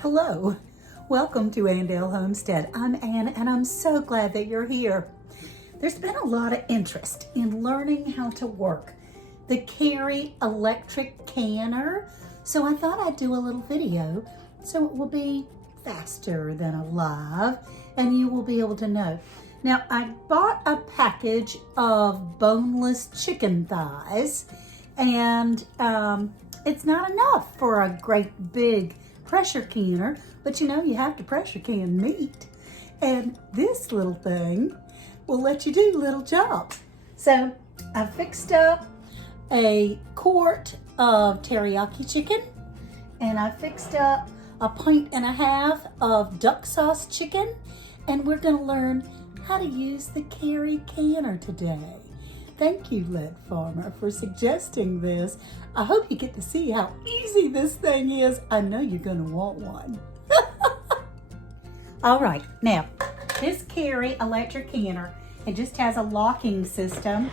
Hello, welcome to Andale Homestead. I'm Ann and I'm so glad that you're here. There's been a lot of interest in learning how to work the Carry electric canner, so I thought I'd do a little video so it will be faster than a live and you will be able to know. Now, I bought a package of boneless chicken thighs and it's not enough for a great big pressure canner, but you know you have to pressure can meat. And this little thing will let you do little jobs. So I fixed up a quart of teriyaki chicken and I fixed up a pint and a half of duck sauce chicken, and we're gonna learn how to use the Carry canner today. Thank you, Lead Farmer, for suggesting this. I hope you get to see how easy this thing is. I know you're gonna want one. All right, now, this Carry electric canner, it just has a locking system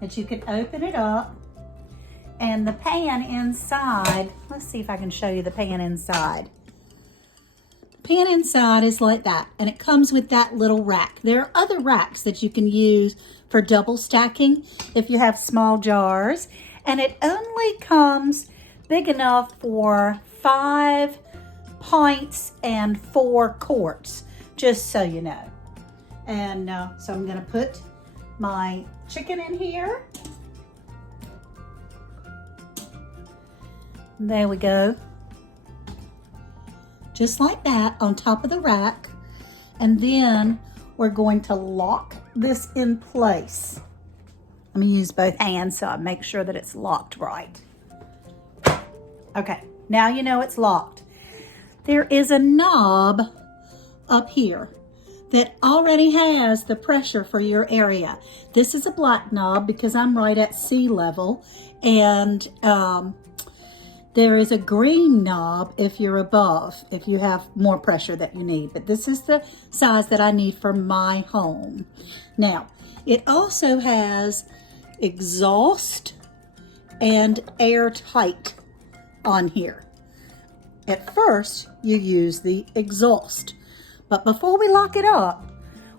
that you can open it up. And the pan inside, let's see if I can show you the pan inside. The pan inside is like that, and it comes with that little rack. There are other racks that you can use for double stacking if you have small jars, and it only comes big enough for 5 pints and 4 quarts, just so you know. And so I'm gonna put my chicken in here. There we go. Just like that on top of the rack. And then we're going to lock this in place. Let me use both hands so I make sure that it's locked right. Okay, now you know it's locked. There is a knob up here that already has the pressure for your area. This is a black knob because I'm right at sea level, and there is a green knob if you're above, if you have more pressure that you need. But this is the size that I need for my home. Now, it also has exhaust and airtight on here. At first, you use the exhaust. But before we lock it up,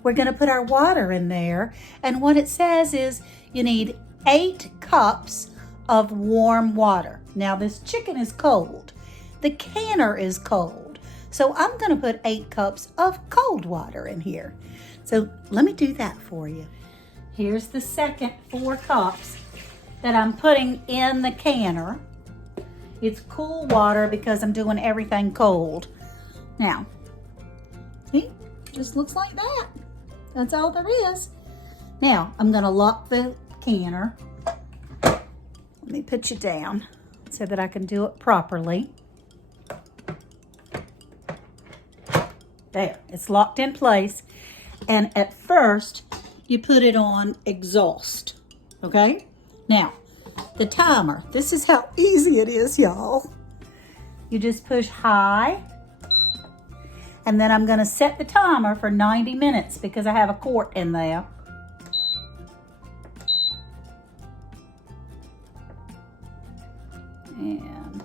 we're gonna put our water in there. And what it says is you need 8 cups of warm water. Now this chicken is cold. The canner is cold. So I'm gonna put 8 cups of cold water in here. So let me do that for you. Here's the second 4 cups that I'm putting in the canner. It's cool water because I'm doing everything cold. Now, see, just looks like that. That's all there is. Now, I'm gonna lock the canner. Let me put you down so that I can do it properly. There, it's locked in place. And at first, you put it on exhaust, okay? Now, the timer, this is how easy it is, y'all. You just push high, and then I'm gonna set the timer for 90 minutes because I have a quart in there. And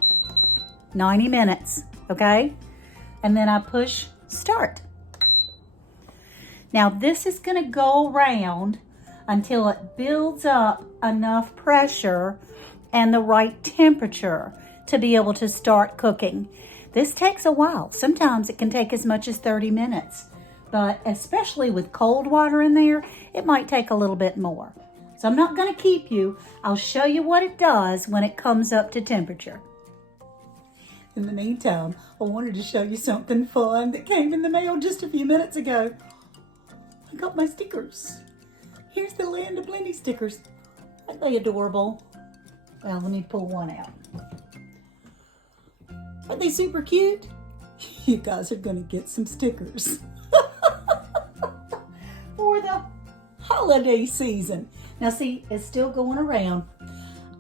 90 minutes, okay? And then I push start. Now this is gonna go around until it builds up enough pressure and the right temperature to be able to start cooking. This takes a while. Sometimes it can take as much as 30 minutes, but especially with cold water in there, it might take a little bit more. So I'm not gonna keep you. I'll show you what it does when it comes up to temperature. In the meantime, I wanted to show you something fun that came in the mail just a few minutes ago. I got my stickers. Here's the Land of Plenty stickers. Aren't they adorable? Well, let me pull one out. Aren't they super cute? You guys are gonna get some stickers for the holiday season. Now see, it's still going around.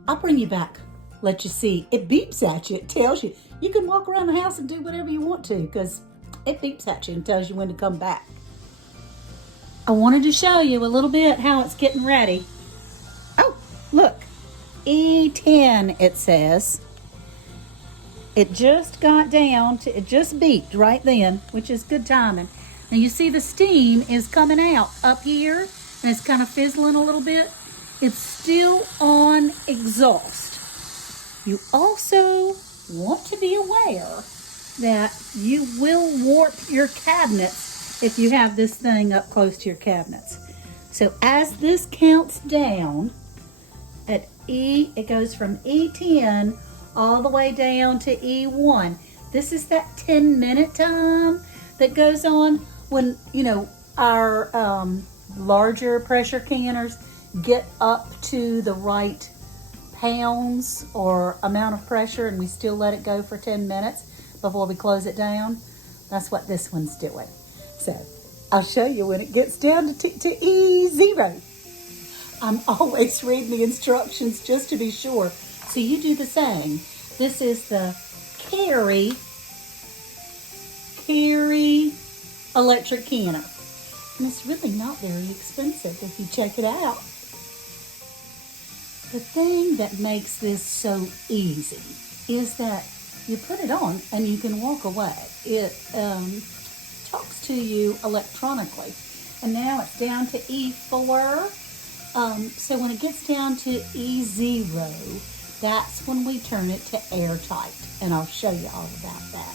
I'll bring you back, let you see. It beeps at you, it tells you. You can walk around the house and do whatever you want to because it beeps at you and tells you when to come back. I wanted to show you a little bit how it's getting ready. Oh, look, E10 it says. It just got down to, it just beeped right then, which is good timing. Now you see the steam is coming out up here, and it's kind of fizzling a little bit. It's still on exhaust. You also want to be aware that you will warp your cabinets if you have this thing up close to your cabinets. So as this counts down at E, it goes from E10 all the way down to E1. This is that 10-minute time that goes on when, you know, our larger pressure canners get up to the right pounds or amount of pressure, and we still let it go for 10 minutes before we close it down. That's what this one's doing. So I'll show you when it gets down to E0. I'm always reading the instructions just to be sure. So you do the same. This is the Carry electric canner. And it's really not very expensive if you check it out. The thing that makes this so easy is that you put it on and you can walk away. It talks to you electronically. And now it's down to E4. So when it gets down to E0, that's when we turn it to airtight. And I'll show you all about that.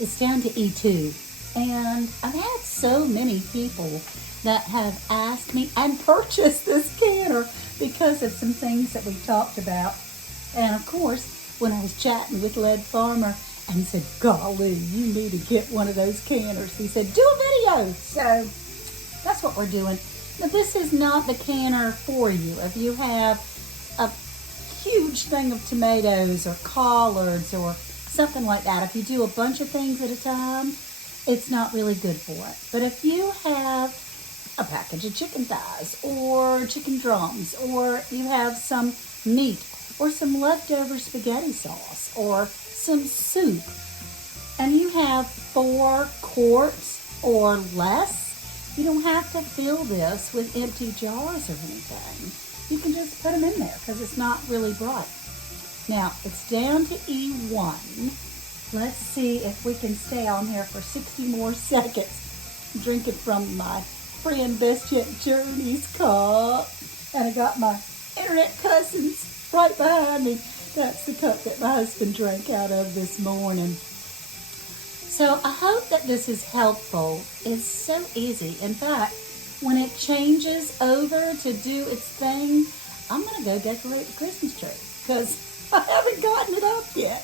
It's down to E2. And I've had so many people that have asked me and purchased this canner because of some things that we've talked about. And of course, when I was chatting with Led Farmer and he said, golly, you need to get one of those canners. He said, do a video. So that's what we're doing. Now, this is not the canner for you. If you have a huge thing of tomatoes or collards or something like that, if you do a bunch of things at a time, it's not really good for it. But if you have a package of chicken thighs or chicken drums, or you have some meat or some leftover spaghetti sauce or some soup, and you have 4 quarts or less, you don't have to fill this with empty jars or anything. You can just put them in there because it's not really bright. Now, it's down to E1. Let's see if we can stay on here for 60 more seconds. I'm drinking from my friend Best Yet Journey's cup. And I got my internet cousins right behind me. That's the cup that my husband drank out of this morning. So I hope that this is helpful. It's so easy. In fact, when it changes over to do its thing, I'm going to go decorate the Christmas tree because I haven't gotten it up yet.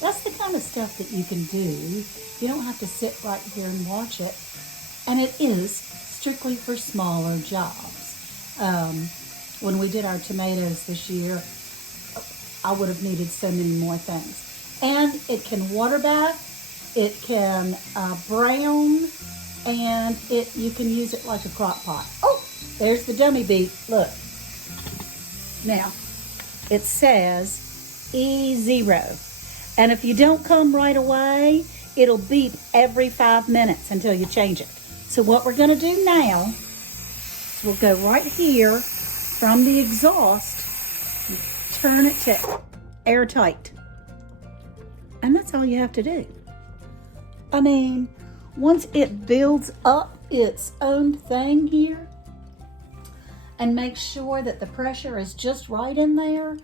That's the kind of stuff that you can do. You don't have to sit right here and watch it. And it is strictly for smaller jobs. When we did our tomatoes this year, I would have needed so many more things. And it can water bath, it can brown, and you can use it like a crock pot. Oh, there's the dummy beep. Look. Now, it says E0. And if you don't come right away, it'll beep every 5 minutes until you change it. So what we're going to do now is we'll go right here from the exhaust, turn it to airtight. And that's all you have to do. I mean, once it builds up its own thing here and makes sure that the pressure is just right in there,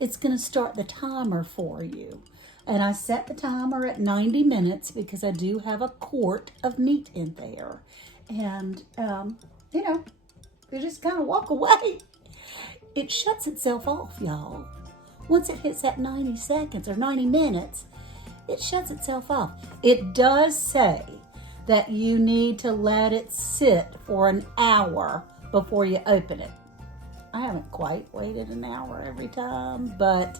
it's going to start the timer for you. And I set the timer at 90 minutes because I do have a quart of meat in there. And, you know, you just kind of walk away. It shuts itself off, y'all. Once it hits that 90 seconds or 90 minutes, it shuts itself off. It does say that you need to let it sit for an hour before you open it. I haven't quite waited an hour every time, but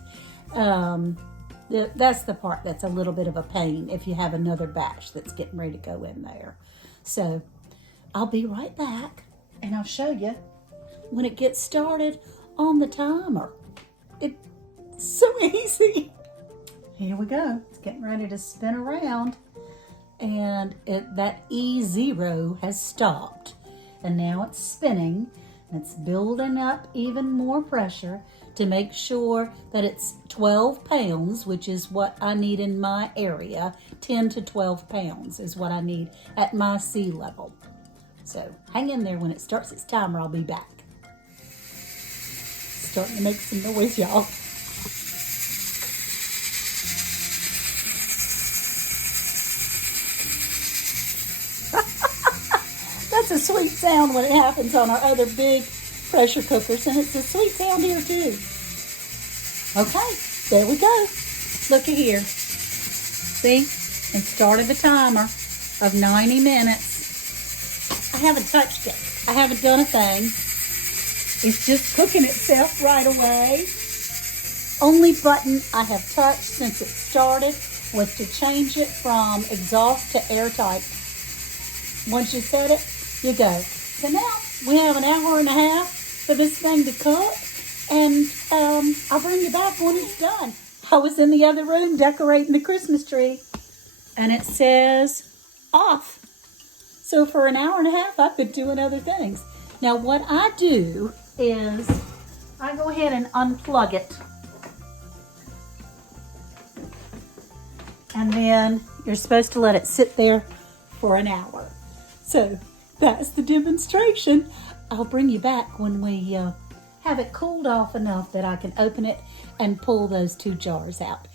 that's the part that's a little bit of a pain if you have another batch that's getting ready to go in there. So I'll be right back and I'll show you when it gets started on the timer. It's so easy. Here we go. It's getting ready to spin around, and that E0 has stopped, and now it's spinning, and it's building up even more pressure to make sure that it's 12 pounds, which is what I need in my area. 10 to 12 pounds is what I need at my sea level. So hang in there. When it starts its timer, I'll be back. Starting to make some noise, y'all. That's a sweet sound when it happens on our other big pressure cookers, and it's a sweet sound here too. Okay, there we go. Look at here. See? It started the timer of 90 minutes. I haven't touched it. I haven't done a thing. It's just cooking itself right away. Only button I have touched since it started was to change it from exhaust to airtight. Once you set it, you go. So now we have an hour and a half for this thing to cook, and I'll bring you back when it's done. I was in the other room decorating the Christmas tree, and it says off. So for an hour and a half, I've been doing other things. Now what I do is I go ahead and unplug it. And then you're supposed to let it sit there for an hour. So that's the demonstration. I'll bring you back when we have it cooled off enough that I can open it and pull those 2 jars out.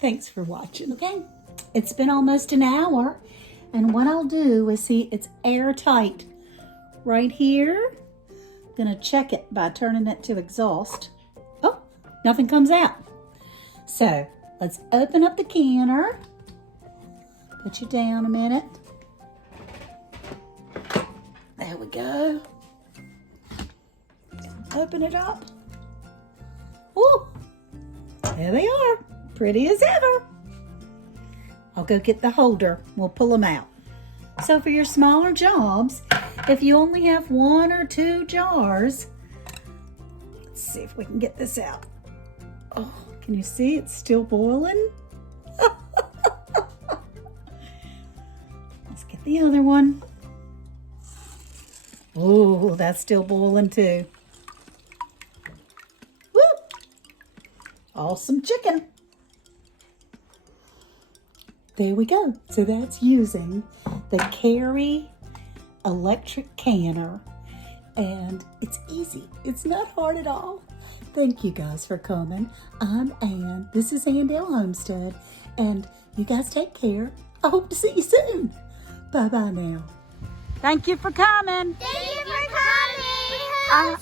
Thanks for watching, okay? It's been almost an hour, and what I'll do is see it's airtight right here. Gonna check it by turning it to exhaust. Oh, nothing comes out. So let's open up the canner. Put you down a minute. There we go. Open it up. Ooh, there they are. Pretty as ever. I'll go get the holder. We'll pull them out. So for your smaller jobs, if you only have 1 or 2 jars, let's see if we can get this out. Oh, can you see it's still boiling? Let's get the other one. Oh, that's still boiling too. Woo! Awesome chicken. There we go. So that's using the Carry electric canner, and it's easy. It's not hard at all. Thank you guys for coming. I'm Ann. This is Andale Homestead, and you guys take care. I hope to see you soon. Bye-bye now. Thank you for coming. Thank you for coming.